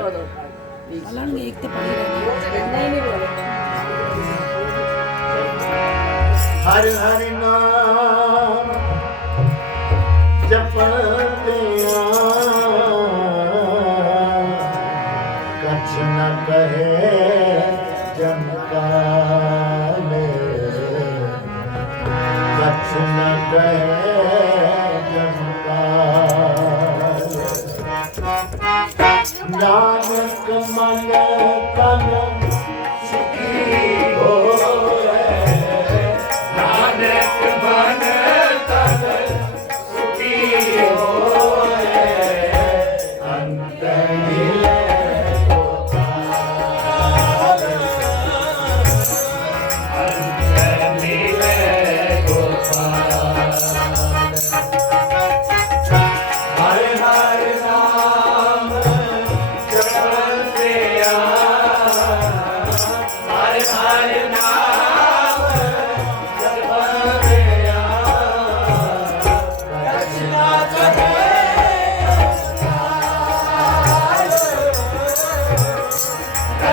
चौदह अलग एक तो पड़ी रहनी नहीं नहीं बोलो हर हर नाम जपते कछ न कहे जनकाल कछ न कहे ਨਾਨਕ ਮੰਗਲ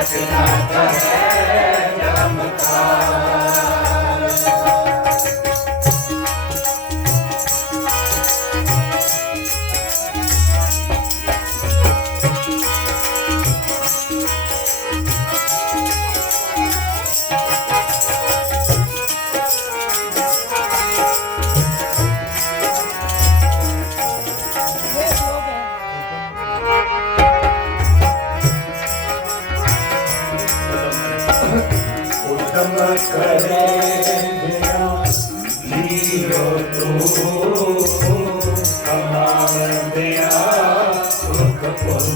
रचना करे चमत्कार कम करे बिना जियो तो कमाल दया सुख पुल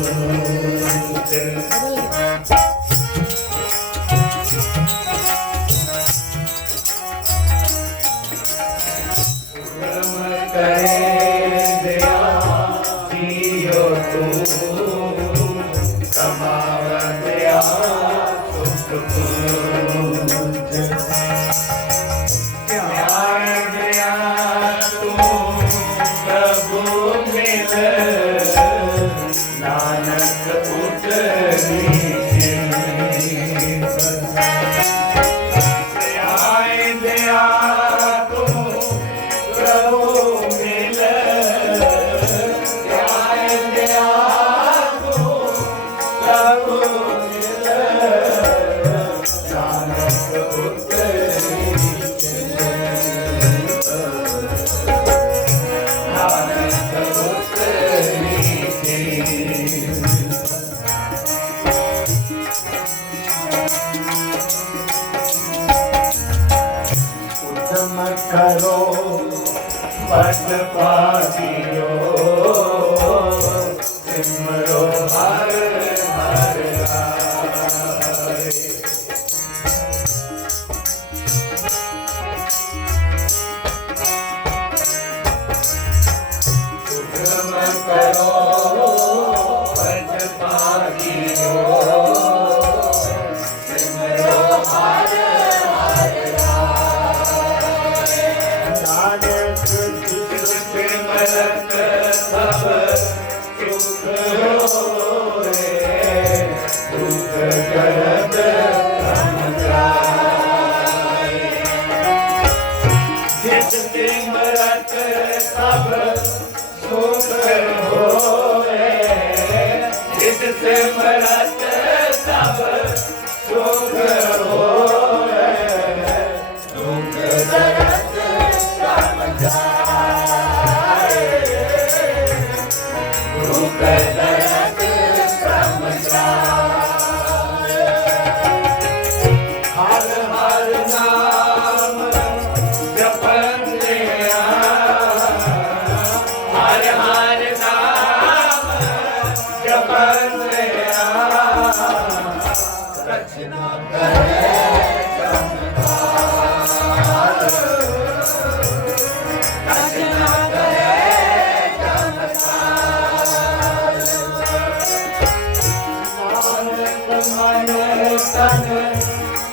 ਸਨ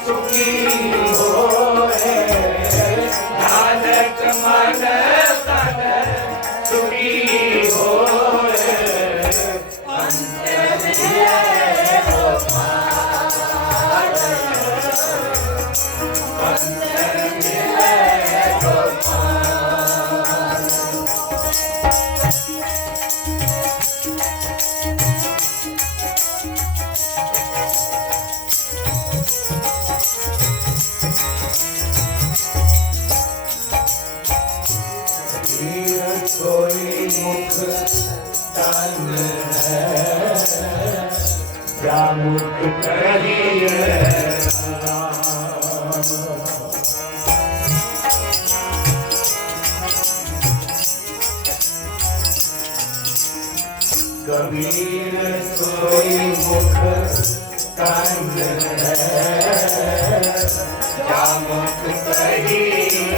ਸੁਖੀ ਹੋਏ ਨਾਨਕ ਮਨ ਤਨ ਸੁਖੀ ਹੋਏ ਅੰਤ मुख तन है। जामुख करिए कबीर सोई मुख तन है। जामुख करिए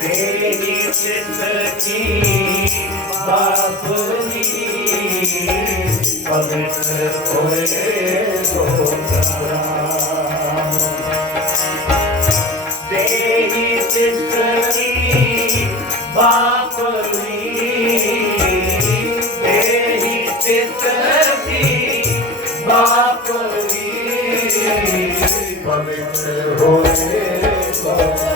तेरी जिंदगी बापनी पवित्र होए होता Christmas.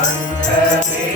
அந்த